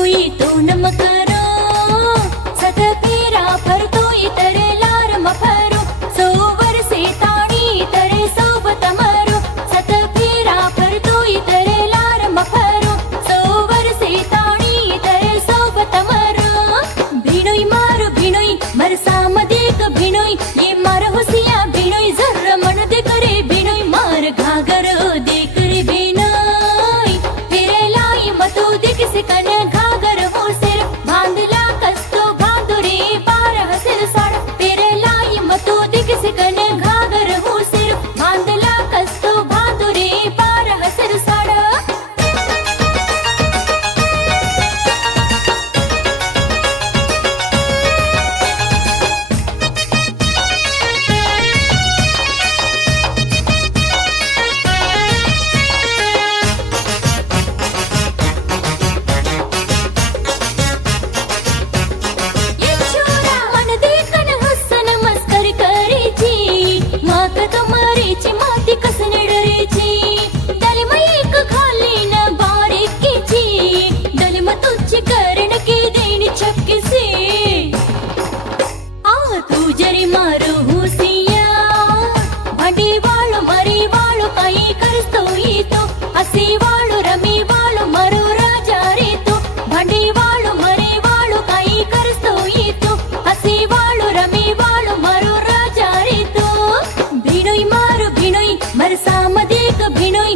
फिरतोय तो नम करो सत फेरा फरतोय तरे लार मफरो सो वर्षे ताणी तरे सोबत मरो सत फेरा फरतोय तरे लार मफरो सो वर्षे ताणी तरे सोबत मरो भिणोय मार भिणोय मरसा मदेक भिणोय ये मार हुसिया भिणोय जर मन दे करे भिणोय मार घागर दे करे भिणोय फिरेलाई मतो दिख से कन घागर हो सिर बांधला कस्तो बांधुरे पार हसिर साड़ फिरेलाई मतो दिख से कन घागर हो सिर बांधला कस्तो बांधुरे पार हसिर साड़ जरी मारो हुसिया भांडी वाळो मरी वाळो काही करतो तो हसी वाळो रमी वाळो मरो राजा रे तो भांडी वाळो मरी वाळो काही करतो तो हसी वाळो रमी वाळो मरो राजा रे तो भिणोय मारो भिणोय मरसा मदेक भिणोय